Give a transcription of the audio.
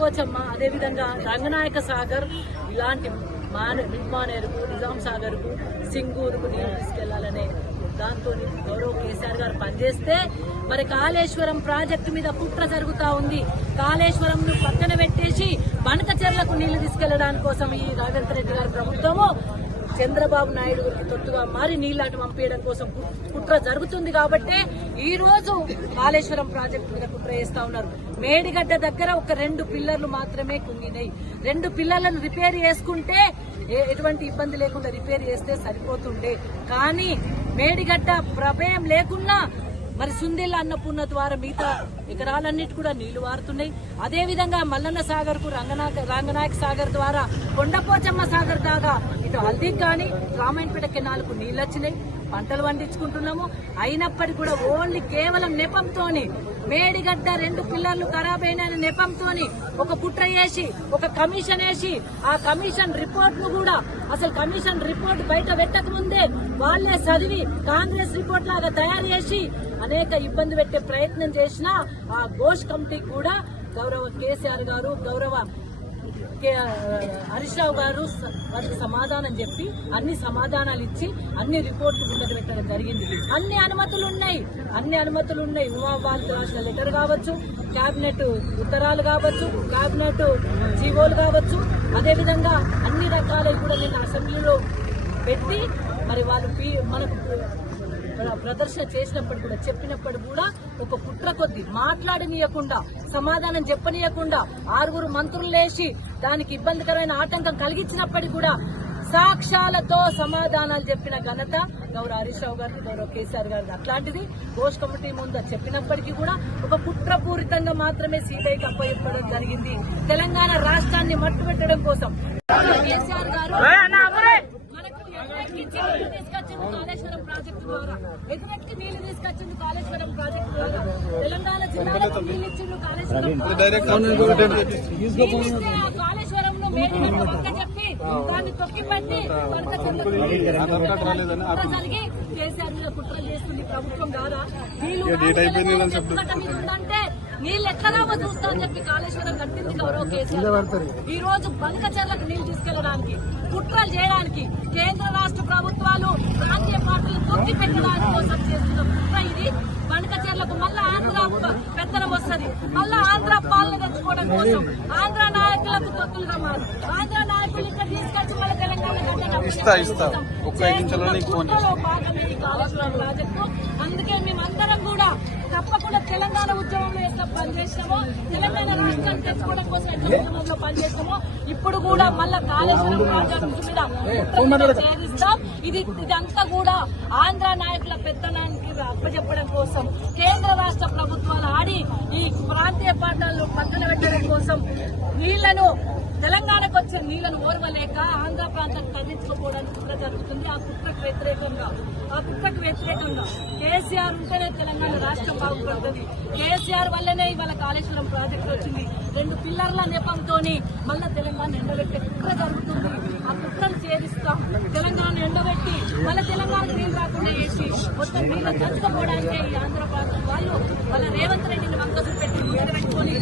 పోచమ్మ అదేవిధంగా రంగనాయక సాగర్ ఇలాంటి మిడ్మానేరుకు నిజాం సాగర్కు సింగూరుకు నీళ్లు తీసుకెళ్లాలనే దాంతో గౌరవ్ కేసీఆర్ గారు పనిచేస్తే మరి కాళేశ్వరం ప్రాజెక్టు మీద కుట్ర జరుగుతా ఉంది. కాళేశ్వరం ను పక్కన పెట్టేసి బనకచెర్లకు నీళ్లు తీసుకెళ్లడానికి కోసం ఈ రేవంత్ రెడ్డి గారి ప్రభుత్వము చంద్రబాబు నాయుడు గారికి తొత్తుగా మారి నీళ్లాట పంపేయడం కోసం కుట్ర జరుగుతుంది. కాబట్టి ఈ రోజు కాళేశ్వరం ప్రాజెక్టు మీద కుట్ర చేస్తా ఉన్నారు. మేడిగడ్డ దగ్గర ఒక 2 పిల్లర్లు మాత్రమే కుంగినాయి. 2 పిల్లర్లను రిపేర్ చేసుకుంటే ఎటువంటి ఇబ్బంది లేకుండా రిపేర్ చేస్తే సరిపోతుండే. కానీ మేడిగడ్డ ప్రమేయం లేకున్నా మరి సుందిల్ల అన్నపూర్ణ ద్వారా మిగతా ఎకరాలన్నిటి కూడా నీళ్లు వారుతున్నాయి. అదేవిధంగా మల్లన్న సాగర్ కు రంగనాయక సాగర్ ద్వారా కొండపోచమ్మ సాగర్ దాకా ఇటు హల్దీకి కానీ రామాయణపేట కెనాల్కు నీళ్లు వచ్చినాయి. పంటలు పండించుకుంటున్నాము. అయినప్పటికీ కూడా ఓన్లీ కేవలం నెపంతోని మేడిగడ్డ 2 పిల్లర్లు ఖరాబ్ అయిన నెపంతోని ఒక కుట్ర చేసి ఒక కమిషన్ వేసి ఆ కమిషన్ రిపోర్ట్ ను కూడా అసలు కమిషన్ రిపోర్ట్ బయట పెట్టక ముందే వాళ్లే చదివి కాంగ్రెస్ రిపోర్ట్ లాగా తయారు చేసి అనేక ఇబ్బంది పెట్టే ప్రయత్నం చేసినా ఆ ఘోష్ కమిటీకి కూడా గౌరవ కేసీఆర్ గారు గౌరవ హరీష్ రావు గారు వారికి సమాధానం చెప్పి అన్ని సమాధానాలు ఇచ్చి అన్ని రిపోర్ట్లు ముందర పెట్టడం జరిగింది. అన్ని అనుమతులు ఉన్నాయి. ఉమాబాద్ రాసిన లెటర్ కావచ్చు, కేబినెట్ ఉత్తరాలు కావచ్చు, కేబినెట్ జీవోలు కావచ్చు, అదేవిధంగా అన్ని రకాలు కూడా నిన్న అసెంబ్లీలో పెట్టి మరి వాళ్ళు మనకు ప్రదర్శన చేసినప్పుడు కూడా చెప్పినప్పుడు కూడా ఒక కుట్ర కొద్ది మాట్లాడనీయకుండా సమాధానం చెప్పనీయకుండా 6 మంత్రులు లేచి దానికి ఇబ్బందికరమైన ఆటంకం కలిగించినప్పటికీ కూడా సాక్ష్యాలతో సమాధానాలు చెప్పిన ఘనత గౌరవ హరీష్ రావు గారికి గౌరవ కేసీఆర్ గారికి. అట్లాంటిది ఘోష్ కమిటీ ముందు చెప్పినప్పటికీ కూడా ఒక కుట్రపూరితంగా మాత్రమే సీబీఐకి అప్పచెప్పడం జరిగింది. తెలంగాణ రాష్ట్రాన్ని మట్టుపెట్టడం కోసం కేసీఆర్ గారు తీసుకొచ్చింది కాళేశ్వరం ప్రాజెక్టు ద్వారా, ఎదురెక్కి నీళ్లు తీసుకొచ్చింది కాళేశ్వరం ప్రాజెక్టు ద్వారా, తెలంగాణ జిల్లాలకు నీళ్లు ఇచ్చిండు కాళేశ్వరంలో మేడిగడ్డ పక్క చెప్పి దాన్ని తొక్కిపట్టి జరిగి కేసీఆర్ మీద కుట్రలు చేస్తుంది ప్రభుత్వం కాదా? వీళ్ళు నీళ్ళు ఎట్లా చూస్తా అని చెప్పి కాళేశ్వరం కట్టింది గౌరవ కేసీఆర్. ఈ రోజు బనకచెర్లకు నీళ్లు తీసుకెళ్లడానికి కుట్రలు చేయడానికి కేంద్ర రాష్ట్ర ప్రభుత్వాలు ప్రాంతీయ పార్టీలు తొక్కి పెట్టడానికి కోసం చేస్తున్న కుట్ర ఇది. బనకచెర్లకు మళ్ళా ఆంధ్ర పెత్తనం వస్తుంది, మళ్ళా ఆంధ్ర పాలన తెచ్చుకోవడం కోసం ఆంధ్ర నాయకులకు తొత్తులుగా మారు ఆంధ్ర నాయకులు ఇక్కడ తీసుకొచ్చి వాళ్ళ తెలంగాణ భాగమే ఈ కాళేశ్వరం ప్రాజెక్టు. అందుకే మేమందరం కూడా తప్పకుండా తెలంగాణ ఉద్యమంలో ఎంత పనిచేస్తామో, తెలంగాణ రాష్ట్రాన్ని తెచ్చుకోవడం కోసం ఎంత ఉద్యమంలో పనిచేస్తామో ఇప్పుడు కూడా మళ్ళా కాళేశ్వరం ప్రాజెక్టు మీద చేరిస్తాం. ఇదంతా కూడా ఆంధ్ర నాయకుల పెత్తనానికి అప్పచెప్పడం కోసం కేంద్ర రాష్ట్ర ప్రభుత్వాలు ఆడి ఈ ప్రాంతీయ పార్టీలను పక్కన పెట్టడం కోసం నీళ్లను తెలంగాణకు వచ్చిన నీళ్లను ఓర్వలేక ఆంధ్ర ప్రాంతానికి తరలించుకోవడానికి కుట్ర జరుగుతుంది. ఆ కుట్రకు వ్యతిరేకంగా కేసీఆర్ ఉంటేనే తెలంగాణ రాష్ట్రం బాగుపడుతుంది. కేసీఆర్ వల్లనే ఇవాళ కాళేశ్వరం ప్రాజెక్టు వచ్చింది. 2 పిల్లర్ల నెపంతో మళ్ళా తెలంగాణ ఎండబెట్టే కుట్ర జరుగుతుంది. ఆ కుట్రను ఛేదిస్తాం. తెలంగాణ ఎండబెట్టి మళ్ళీ తెలంగాణకు నీళ్లు రాకుండా చేసి మొత్తం నీళ్లు చచ్చుకోవడానికే ఈ ఆంధ్ర ప్రాంతం వాళ్ళు వాళ్ళ రేవంత్ రెడ్డిని వంకసు పెట్టి ఎండబెట్టుకొని